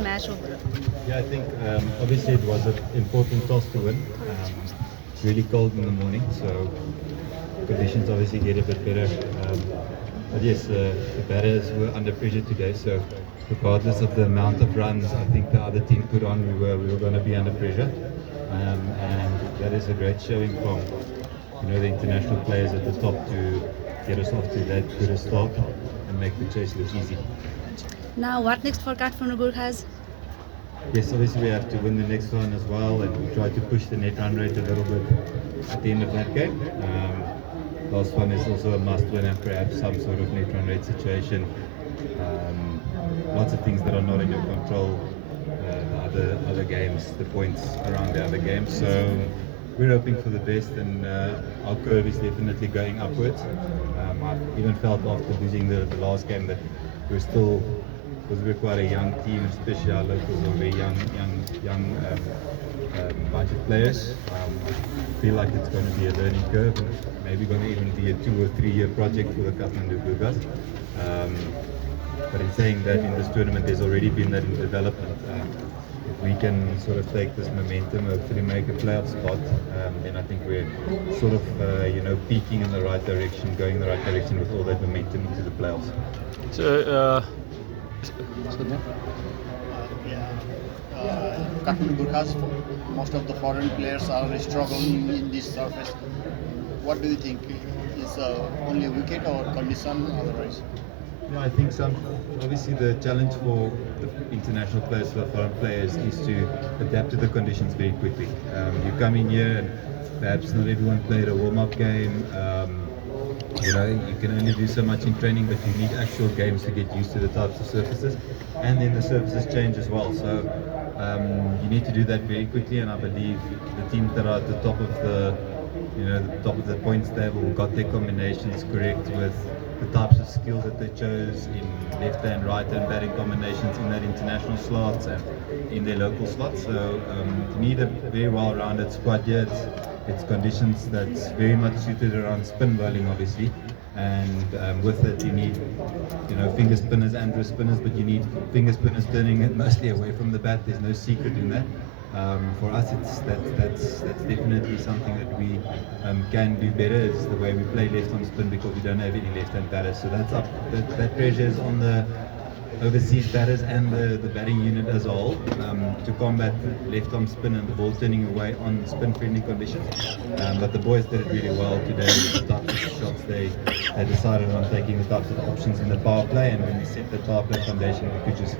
match over? Yeah, I think obviously it was an important toss to win. Really cold in the morning, so conditions obviously get a bit better. But yes, the batters were under pressure today, so regardless of the amount of runs I think the other team put on, we were going to be under pressure. And that is a great showing from the international players at the top to get us off to that good a start and make the chase look easy. Now, what next for Kathmandu Gurkhas? Yes, obviously we have to win the next one as well and try to push the net run rate a little bit at the end of that game. Last one is also a must win and perhaps some sort of net run rate situation. Lots of things that are not in your control, the other games, the points around the other games. So we're hoping for the best, and our curve is definitely going upwards. I even felt after losing the last game that we're still, because we're quite a young team, especially our locals are very young bunch of players. I feel like it's going to be a learning curve, maybe going to even be a 2 or 3 year project for the Kathmandu Gurkhas. But in saying that, in this tournament there's already been that in development. If we can sort of take this momentum, hopefully make a playoff spot, then I think we're sort of peaking in the right direction, going in the right direction with all that momentum into the playoffs. So, Kathmandu Gurkhas, most of the foreign players are struggling in this surface. What do you think? Is only wicket or condition otherwise? Yeah, I think obviously the challenge for the international players, for the foreign players, is to adapt to the conditions very quickly. You come in here and perhaps not everyone played a warm-up game. You can only do so much in training, but you need actual games to get used to the types of surfaces, and then the surfaces change as well. So you need to do that very quickly, and I believe the teams that are at the top of the points table got their combinations correct with the types of skills that they chose in left and right hand batting combinations in that international slots and in their local slots. So you need a very well-rounded squad here. It's conditions that's very much suited around spin bowling, obviously, and with it you need finger spinners and wrist spinners, but you need finger spinners turning it mostly away from the bat. There's no secret in that. For us, that's definitely something that we can do better. It's the way we play left arm spin because we don't have any left hand batters. So that's up. That pressure is on the overseas batters and the batting unit as a whole to combat left arm spin and the ball turning away on spin friendly conditions. But the boys did it really well today with the types of shots they decided on taking, the types of options in the power play, and when we set the power play foundation we could just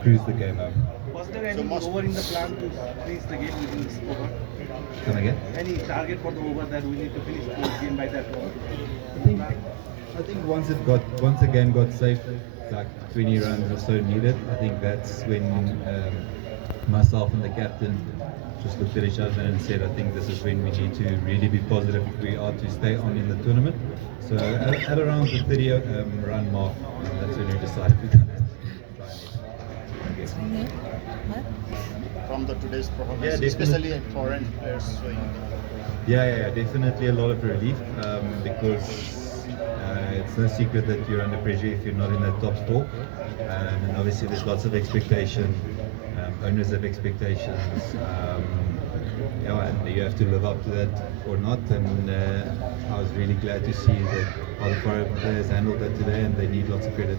cruise the game over. Was there any over in the plan to finish the game within this over? Come again? Any target for the over that we need to finish the game by that over? I think once the game got safe, like 20 runs or so needed, I think that's when myself and the captain just looked at each other and said, I think this is when we need to really be positive if we are to stay on in the tournament. So at around the 30 run mark, that's when we decided we're going to try and From the today's performance, Yeah, especially in foreign players. Yeah, definitely a lot of relief because it's no secret that you're under pressure if you're not in that top four, and obviously there's lots of expectation, owners have expectations, and you have to live up to that or not, and I was really glad to see that how the foreign players handled that today, and they need lots of credit.